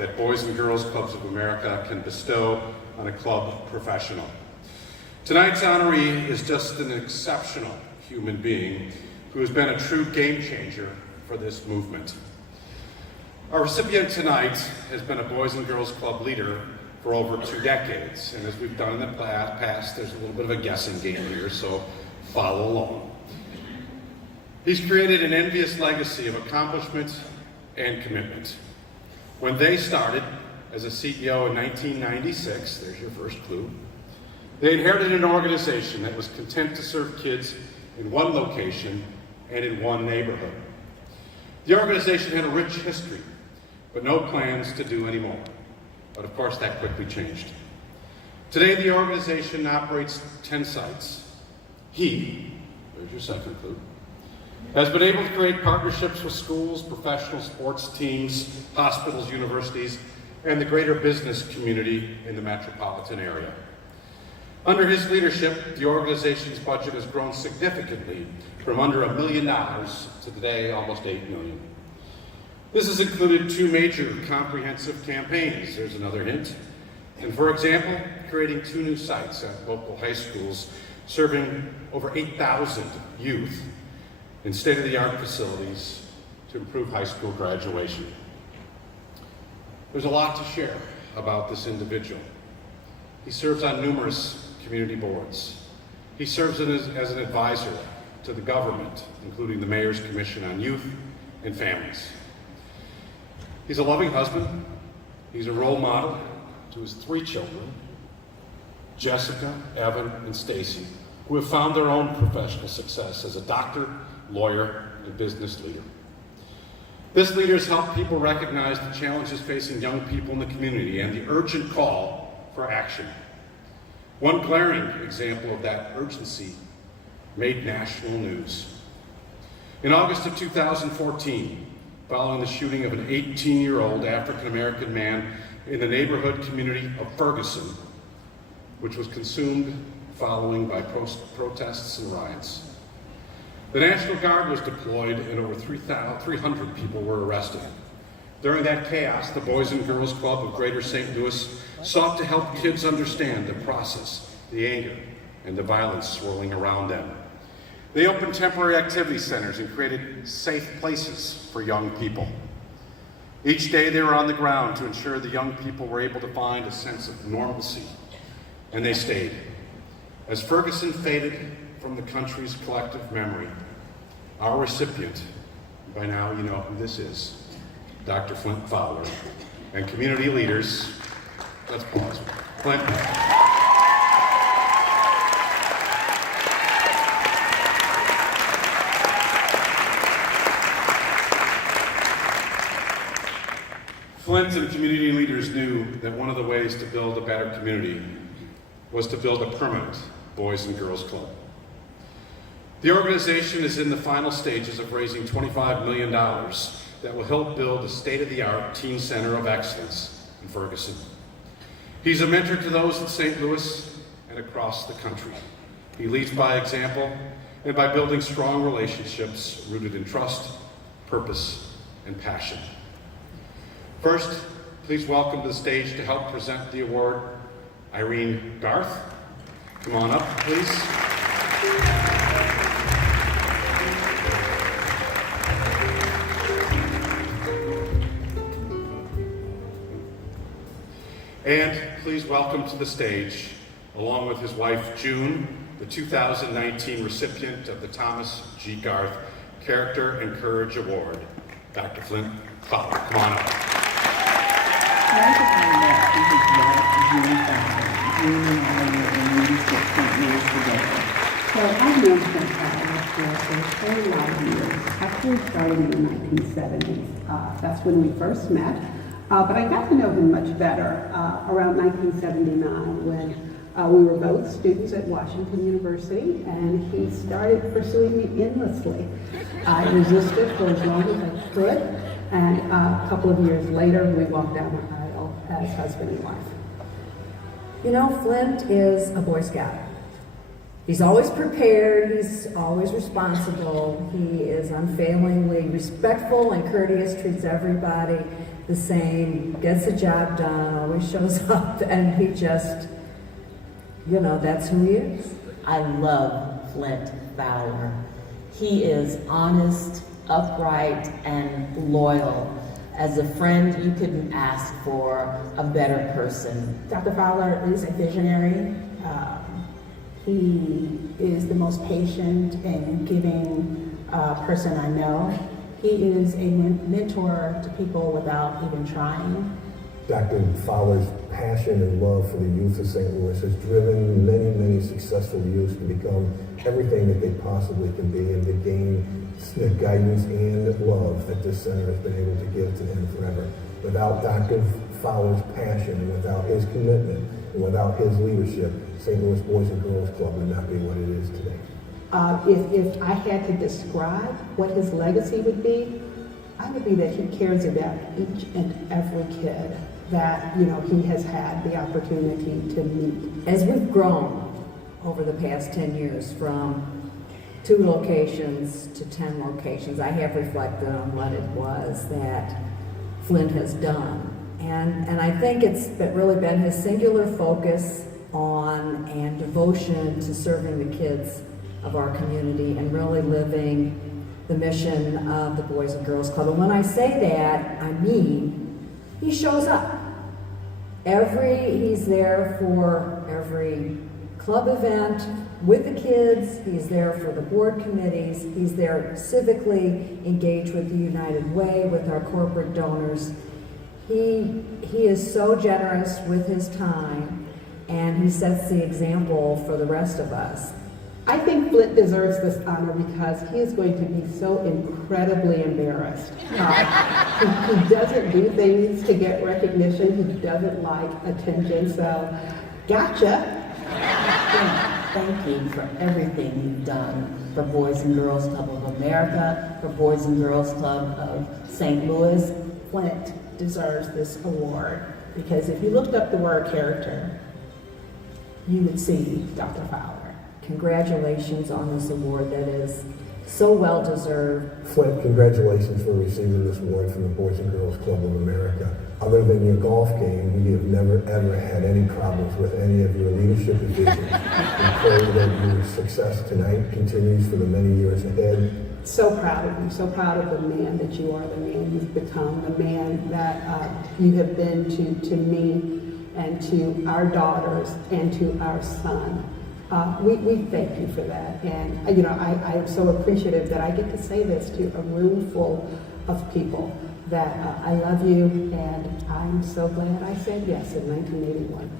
that Boys and Girls Clubs of America can bestow on a club professional. Tonight's honoree is just an exceptional human being who has been a true game changer for this movement. Our recipient tonight has been a Boys and Girls Club leader for over 2 decades, and as we've done in the past, there's a little bit of a guessing game here, so follow along. He's created an envious legacy of accomplishment and commitment. When they started as a CEO in 1996, there's your first clue, they inherited an organization that was content to serve kids in one location and in one neighborhood. The organization had a rich history, but no plans to do any more. But of course, that quickly changed. Today, the organization operates 10 sites. He, there's your second clue, has been able to create partnerships with schools, professional sports teams, hospitals, universities, and the greater business community in the metropolitan area. Under his leadership, the organization's budget has grown significantly from under $1 million to today almost $8 million. This has included 2 major comprehensive campaigns, there's another hint, and for example, creating 2 new sites at local high schools, serving over 8,000 youth in state-of-the-art facilities to improve high school graduation. There's a lot to share about this individual. He serves on numerous community boards. He serves as an advisor to the government, including the Mayor's Commission on Youth and Families. He's a loving husband. He's a role model to his 3 children, Jessica, Evan, and Stacy, who have found their own professional success as a doctor, lawyer, and business leader. This leader has helped people recognize the challenges facing young people in the community and the urgent call for action. One glaring example of that urgency made national news. In August of 2014, following the shooting of an 18-year-old African-American man in the neighborhood community of Ferguson, which was consumed following by protests and riots. The National Guard was deployed and over 300 people were arrested. During that chaos, the Boys and Girls Club of Greater St. Louis sought to help kids understand and process the anger and the violence swirling around them. They opened temporary activity centers and created safe places for young people. Each day they were on the ground to ensure the young people were able to find a sense of normalcy, and they stayed. As Ferguson faded from the country's collective memory, our recipient, by now you know who this is, Dr. Flint Fowler, and community leaders, let's pause. Flint. Flint and community leaders knew that one of the ways to build a better community was to build a permanent Boys and Girls Club. The organization is in the final stages of raising $25 million that will help build a state-of-the-art teen center of excellence in Ferguson. He's a mentor to those in St. Louis and across the country. He leads by example and by building strong relationships rooted in trust, purpose, and passion. First, please welcome to the stage to help present the award, Irene Garth. Come on up, please. And please welcome to the stage, along with his wife June, the 2019 recipient of the Thomas G. Garth Character and Courage Award, Dr. Flint Fowler. Come on up. So I've known Flint Fowler for a lot of years, actually starting in the 1970s. That's when we first met. But I got to know him much better around 1979 when we were both students at Washington University, and he started pursuing me endlessly. I resisted for as long as I could, and a couple of years later we walked down the aisle as husband and wife. You know, Flint is a Boy Scout. He's always prepared, he's always responsible, he is unfailingly respectful and courteous, treats everybody the same, gets the job done, always shows up, and he just, that's who he is. I love Flint Fowler. He is honest, upright, and loyal. As a friend, you couldn't ask for a better person. Dr. Fowler is a visionary. He is the most patient and giving person I know. He is a mentor to people without even trying. Dr. Fowler's passion and love for the youth of St. Louis has driven many, many successful youth to become everything that they possibly can be and to gain the guidance and love that this center has been able to give to them forever. Without Dr. Fowler's passion and without his commitment and without his leadership, St. Louis Boys and Girls Club would not be what it is today. If I had to describe what his legacy would be, I would be that he cares about each and every kid that he has had the opportunity to meet. As we've grown over the past 10 years from 2 locations to 10 locations, I have reflected on what it was that Flint has done. And I think it's really been his singular focus on and devotion to serving the kids of our community and really living the mission of the Boys and Girls Club. And when I say that, I mean he shows up. He's there for every club event with the kids, he's there for the board committees, he's there civically engaged with the United Way, with our corporate donors. He is so generous with his time, and he sets the example for the rest of us. I think Flint deserves this honor because he is going to be so incredibly embarrassed. He doesn't do things to get recognition. He doesn't like attention. So, gotcha. Thank you for everything you've done for Boys and Girls Club of America, for Boys and Girls Club of St. Louis. Flint deserves this award because if you looked up the word character, you would see Dr. Fowler. Congratulations on this award that is so well deserved. Flint, congratulations for receiving this award from the Boys and Girls Club of America. Other than your golf game, we have never ever had any problems with any of your leadership divisions. We pray that your success tonight continues for the many years ahead. So proud of you, so proud of the man that you are, the man you've become, the man that you have been to me and to our daughters and to our son. We thank you for that, and I am so appreciative that I get to say this to a room full of people that I love you, and I'm so glad I said yes in 1981.